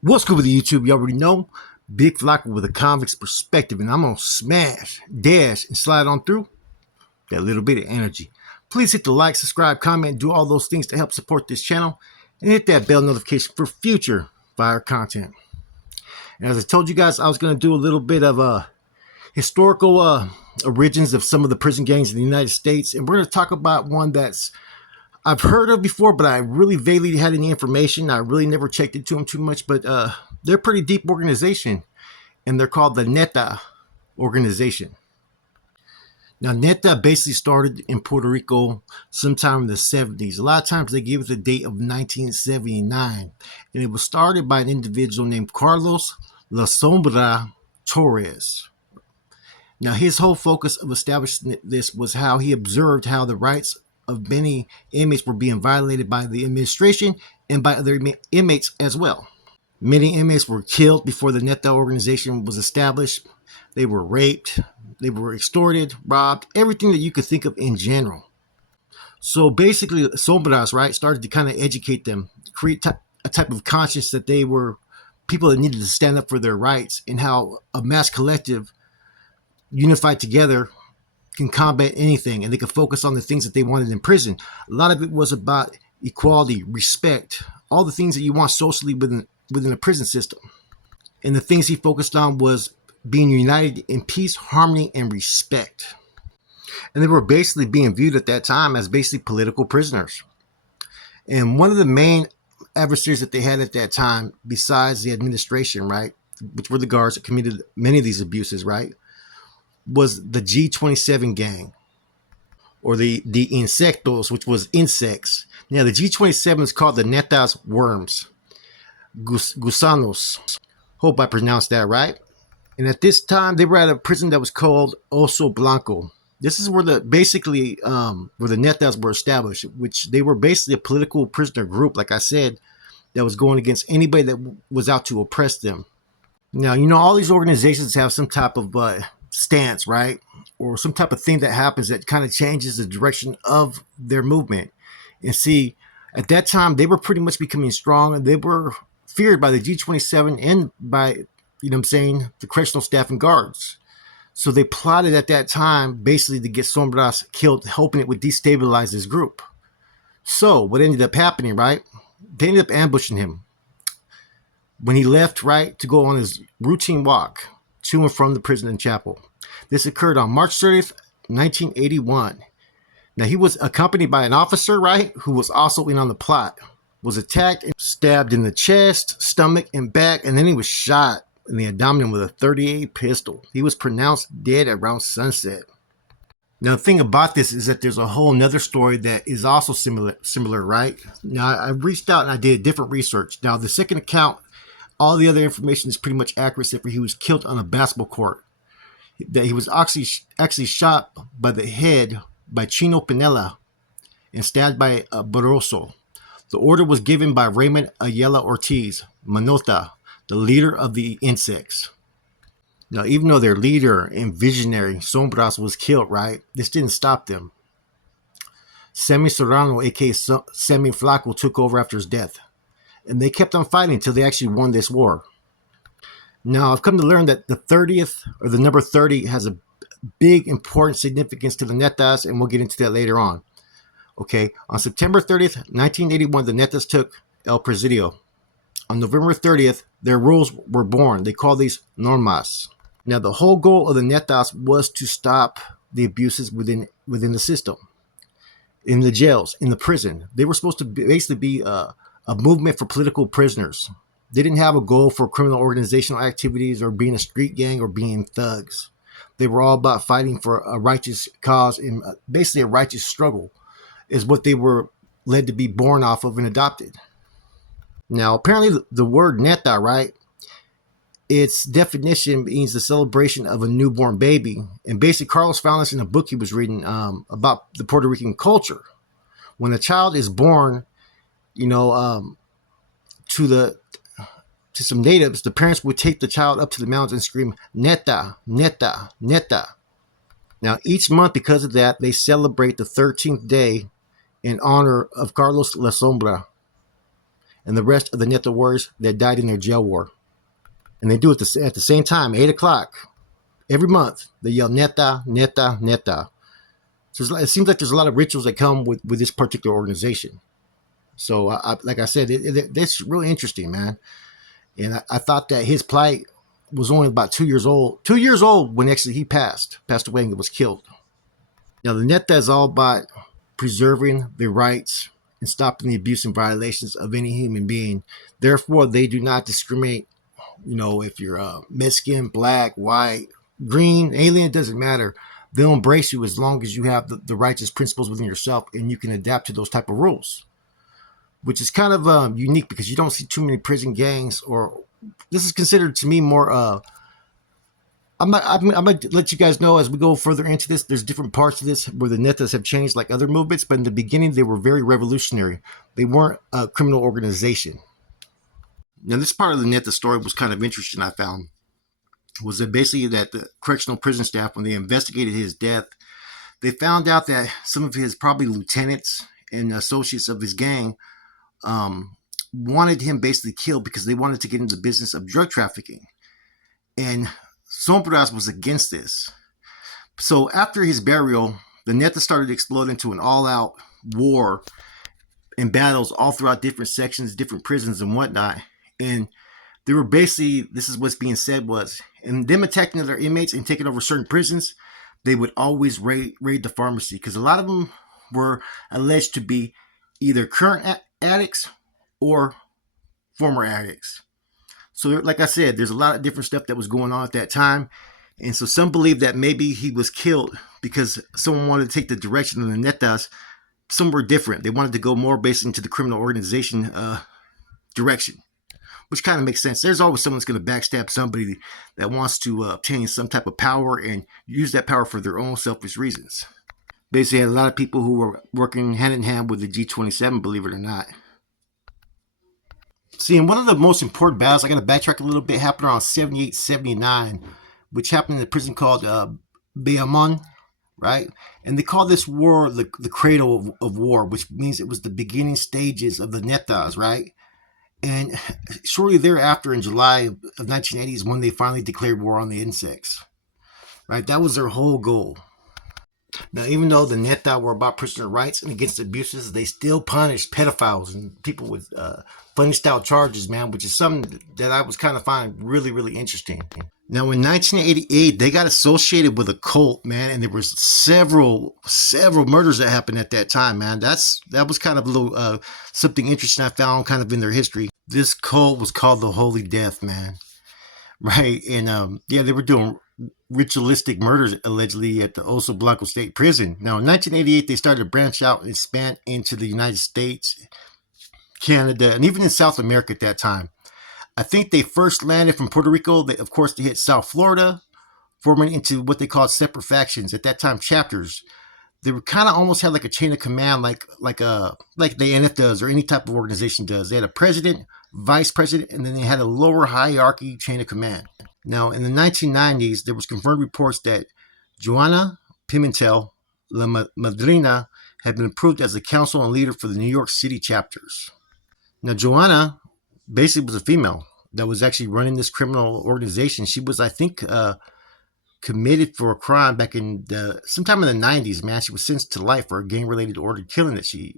What's good with the YouTube? You already know. Big Flocka with a convict's perspective, and I'm gonna smash, dash, and slide on through that little bit of energy. Please hit the like, subscribe, comment, do all those things to help support this channel, and hit that bell notification for future fire content. And as I told you guys, I was gonna do a little bit of historical origins of some of the prison gangs in the United States, and we're gonna talk about one that's I've heard of before, but I really vaguely had any information. I really never checked into them too much, but they're a pretty deep organization, and they're called the NETA organization. Now, NETA basically started in Puerto Rico sometime in the 70s. A lot of times they give it the date of 1979, and it was started by an individual named Carlos La Sombra Torres. Now, his whole focus of establishing this was how he observed how the rights of many inmates were being violated by the administration and by other inmates as well. Many inmates were killed before the NETA organization was established. They were raped, they were extorted, robbed, everything that you could think of in general. So basically, Sombras, right, started to kind of educate them, create a type of conscience that they were people that needed to stand up for their rights, and how a mass collective unified together can combat anything, and they could focus on the things that they wanted in prison. A lot of it was about equality, respect, all the things that you want socially within a prison system. And the things he focused on was being united in peace, harmony, and respect. And they were basically being viewed at that time as basically political prisoners. And one of the main adversaries that they had at that time, besides the administration, right, which were the guards that committed many of these abuses, right, was the G27 gang, or the insectos, which was insects. Now, the G27 is called the NETAS worms, gusanos. Hope I pronounced that right. And at this time, they were at a prison that was called Oso Blanco. This is where the where the NETAS were established, which they were basically a political prisoner group, like I said, that was going against anybody that was out to oppress them. Now, you know, all these organizations have some type of stance, right, or some type of thing that happens that kind of changes the direction of their movement. And see, at that time, they were pretty much becoming strong, and they were feared by the G27 and by, you know what I'm saying, the correctional staff and guards. So they plotted at that time basically to get Sombras killed, hoping it would destabilize this group. So what ended up happening, right, they ended up ambushing him when he left, right, to go on his routine walk to and from the prison and chapel. This occurred on March 30th, 1981. Now, he was accompanied by an officer, right, who was also in on the plot, was attacked and stabbed in the chest, stomach, and back, and then he was shot in the abdomen with a .38 pistol. He was pronounced dead around sunset. Now, the thing about this is that there's a whole nother story that is also similar, right? Now, I reached out and I did different research. Now, the second account, all the other information is pretty much accurate, except for he was killed on a basketball court. That he was actually shot by the head by Chino Pinella and stabbed by Barroso. The order was given by Raymond Ayala Ortiz, Manota, the leader of the insects. Now, even though their leader and visionary, Sombras, was killed, right, this didn't stop them. Sammy Serrano, a.k.a. Sammy Flaco, took over after his death. And they kept on fighting until they actually won this war. Now, I've come to learn that the 30th, or the number 30, has a big, important significance to the NETAS, and we'll get into that later on. Okay, on September 30th, 1981, the NETAS took El Presidio. On November 30th, their rules were born. They call these normas. Now, the whole goal of the NETAS was to stop the abuses within the system, in the jails, in the prison. They were supposed to basically be a movement for political prisoners. They didn't have a goal for criminal organizational activities or being a street gang or being thugs. They were all about fighting for a righteous cause, and basically a righteous struggle is what they were led to be born off of and adopted. Now, apparently the word neta, right, its definition means the celebration of a newborn baby. And basically, Carlos found this in a book he was reading about the Puerto Rican culture. When a child is born, you know, to some natives, the parents would take the child up to the mountains and scream, neta, neta, neta. Now, each month, because of that, they celebrate the 13th day in honor of Carlos La Sombra. and the rest of the NETA warriors that died in their jail war. And they do it at the same time, 8 o'clock every month. They yell NETA, NETA, NETA. So it seems like there's a lot of rituals that come with this particular organization. So, like I said, it's really interesting, man. And I thought that his plight was only about 2 years old. 2 years old when actually he passed away and was killed. Now, the NETA is all about preserving the rights and stopping the abuse and violations of any human being. Therefore, they do not discriminate. If you're Mexican, black, white, green, alien, it doesn't matter. They'll embrace you as long as you have the righteous principles within yourself and you can adapt to those type of rules, which is kind of unique because you don't see too many prison gangs. Or this is considered to me more I'm going to let you guys know as we go further into this. There's different parts of this where the NETAs have changed like other movements, but in the beginning they were very revolutionary. They weren't a criminal organization. Now, this part of the NETA story was kind of interesting. I found was that basically that the correctional prison staff, when they investigated his death, they found out that some of his probably lieutenants and associates of his gang wanted him basically killed because they wanted to get into the business of drug trafficking. And Sombras was against this. So after his burial, the NETA started exploding into an all-out war and battles all throughout different sections, different prisons and whatnot. And they were basically, this is what's being said was, and them attacking other inmates and taking over certain prisons, they would always raid the pharmacy because a lot of them were alleged to be either current addicts or former addicts. So, like I said, there's a lot of different stuff that was going on at that time. And so some believe that maybe he was killed because someone wanted to take the direction of the NETAs. Some were different. They wanted to go more basically into the criminal organization direction, which kind of makes sense. There's always someone that's going to backstab somebody that wants to obtain some type of power and use that power for their own selfish reasons. Basically, had a lot of people who were working hand in hand with the G27, believe it or not. See, and one of the most important battles, I got to backtrack a little bit, happened around 78, 79, which happened in a prison called Bayamon, right? And they call this war the cradle of war, which means it was the beginning stages of the NETAs, right? And shortly thereafter, in July of 1980, is when they finally declared war on the insects, right? That was their whole goal. Now, even though the NETA were about prisoner rights and against abuses, they still punished pedophiles and people with funny style charges, man, which is something that I was kind of find really, really interesting. Now, in 1988, they got associated with a cult, man, and there was several murders that happened at that time, man. That was kind of a little something interesting I found kind of in their history. This cult was called the Holy Death, man, right? And yeah, they were doing ritualistic murders allegedly at the Oso Blanco State Prison. Now, in 1988, they started to branch out and expand into the United States, Canada, and even in South America at that time. I think they first landed from Puerto Rico. Of course, they hit South Florida, forming into what they called separate factions. At that time, chapters. They were kind of almost had like a chain of command, like the NF does or any type of organization does. They had a president, vice president, and then they had a lower hierarchy chain of command. Now, in the 1990s, there was confirmed reports that Joana Pimentel, La Madrina, had been approved as the council and leader for the New York City chapters. Now, Joana basically was a female that was actually running this criminal organization. She was, I think, committed for a crime back in sometime in the 90s, man. She was sentenced to life for a gang-related ordered killing that she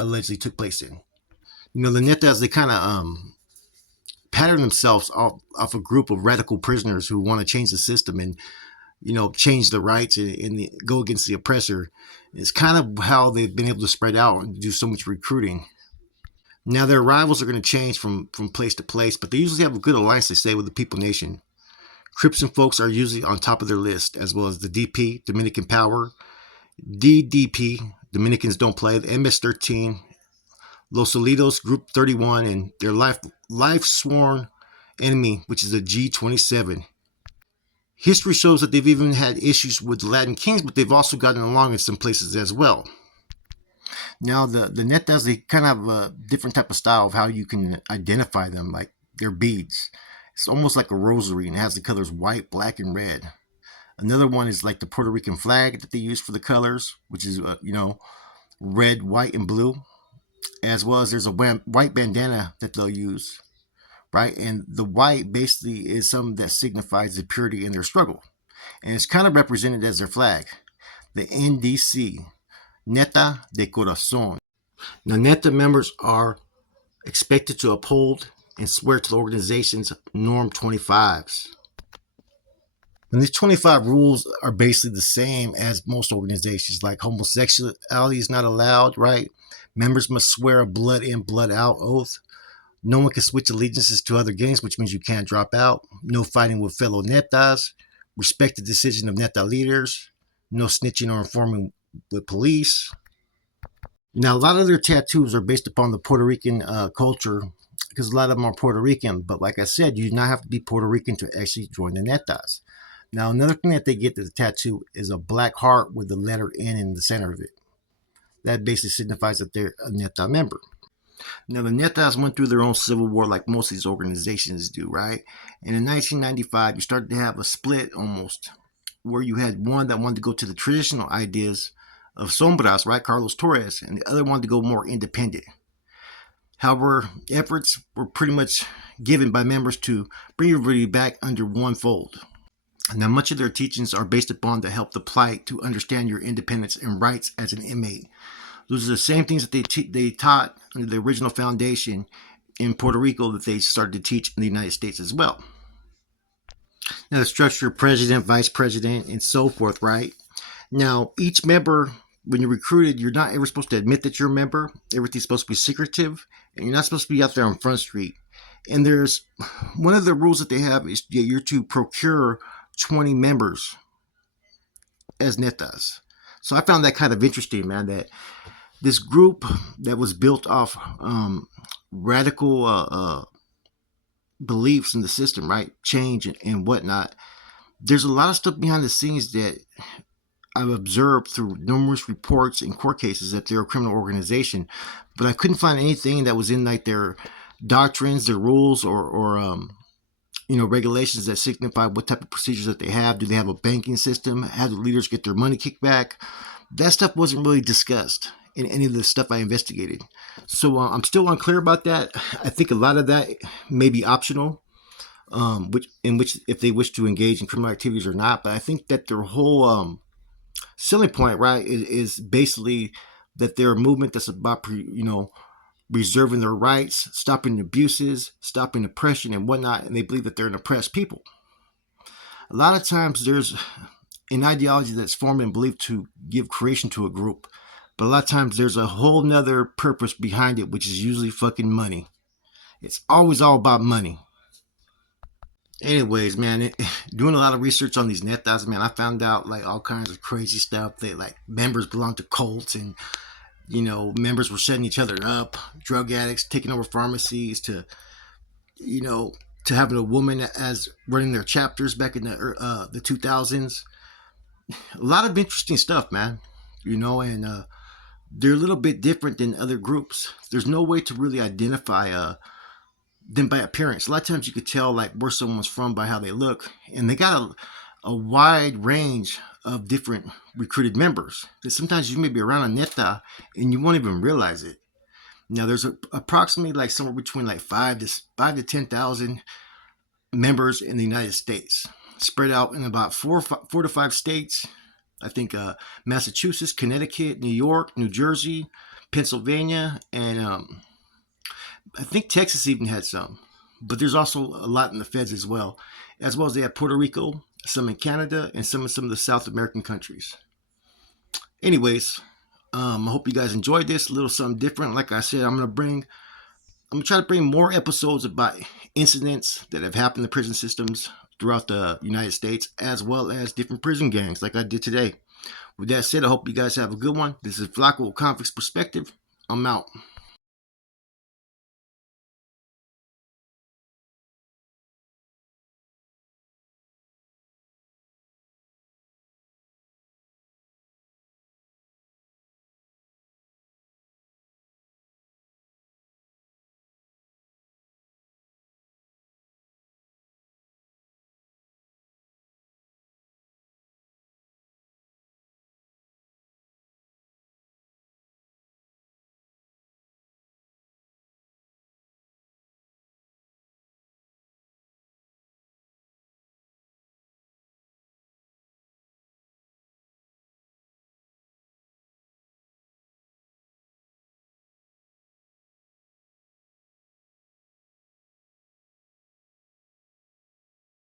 allegedly took place in. You know, the NETAs, they kind of pattern themselves off a group of radical prisoners who want to change the system and, you know, change the rights and go against the oppressor. It's kind of how they've been able to spread out and do so much recruiting. Now, their rivals are going to change from place to place, but they usually have a good alliance, they say, with the People Nation. Crips and folks are usually on top of their list, as well as the DP, Dominican Power, DDP, Dominicans Don't Play, the MS-13, Los Solitos, Group 31, and their life sworn enemy, which is the G27. History shows that they've even had issues with the Latin Kings, but they've also gotten along in some places as well. Now, the NETAs, they kind of have a different type of style of how you can identify them, like their beads. It's almost like a rosary, and it has the colors white, black, and red. Another one is like the Puerto Rican flag that they use for the colors, which is, red, white, and blue. as well as there's a white bandana that they'll use, right? And the white basically is something that signifies the purity in their struggle. And it's kind of represented as their flag, the NDC, Neta de Corazon. Now, NETA members are expected to uphold and swear to the organization's Norm 25s. And these 25 rules are basically the same as most organizations, like homosexuality is not allowed, right? Members must swear a blood in, blood out oath. No one can switch allegiances to other gangs, which means you can't drop out. No fighting with fellow netas. Respect the decision of neta leaders. No snitching or informing with police. Now, a lot of their tattoos are based upon the Puerto Rican culture because a lot of them are Puerto Rican. But like I said, you do not have to be Puerto Rican to actually join the NETAS. Now, another thing that they get to the tattoo is a black heart with the letter N in the center of it. That basically signifies that they're a NETA member. Now, the NETAS went through their own civil war like most of these organizations do, right? And in 1995, you started to have a split almost, where you had one that wanted to go to the traditional ideas of Sombras, right, Carlos Torres, and the other wanted to go more independent. However, efforts were pretty much given by members to bring everybody back under one fold. Now, much of their teachings are based upon the help the plight to understand your independence and rights as an inmate. Those are the same things that they taught under the original foundation in Puerto Rico that they started to teach in the United States as well. Now, the structure of president, vice president, and so forth, right? Now, each member, when you're recruited, you're not ever supposed to admit that you're a member. Everything's supposed to be secretive, and you're not supposed to be out there on Front Street. And there's one of the rules that they have is you're to procure 20 members as netas. So I found that kind of interesting, man, that this group that was built off radical beliefs in the system, right? Change and whatnot. There's a lot of stuff behind the scenes that I've observed through numerous reports and court cases that they're a criminal organization, but I couldn't find anything that was in like their doctrines, their rules, or regulations that signify what type of procedures that they have. Do they have a banking system? How do leaders get their money kicked back? That stuff wasn't really discussed in any of the stuff I investigated. So I'm still unclear about that. I think a lot of that may be optional, which if they wish to engage in criminal activities or not. But I think that their whole selling point, right, is basically that they're a movement that's about reserving their rights, stopping abuses, stopping oppression and whatnot, and they believe that they're an oppressed people. A lot of times there's an ideology that's formed and believed to give creation to a group, but a lot of times there's a whole nother purpose behind it, which is usually fucking money. It's always all about money. Anyways, man, doing a lot of research on these netas, man, I found out like all kinds of crazy stuff. They like members belong to cults, and members were setting each other up, drug addicts taking over pharmacies, to having a woman as running their chapters back in the 2000s. A lot of interesting stuff, man. And they're a little bit different than other groups. There's no way to really identify them by appearance. A lot of times you could tell like where someone's from by how they look, and they got a wide range of different recruited members. That sometimes you may be around a neta and you won't even realize it. Now there's approximately like somewhere between like 5 to 10,000 members in the United States, spread out in about 4 to 5 states. I think Massachusetts, Connecticut, New York, New Jersey, Pennsylvania, and I think Texas even had some. But there's also a lot in the feds as well as they have Puerto Rico, some in Canada, and some of the South American countries. Anyways, I hope you guys enjoyed this. A little something different. Like I said, I'm gonna try to bring more episodes about incidents that have happened in prison systems throughout the United States, as well as different prison gangs, like I did today. With that said, I hope you guys have a good one. This is Flacco Convict's Perspective. I'm out.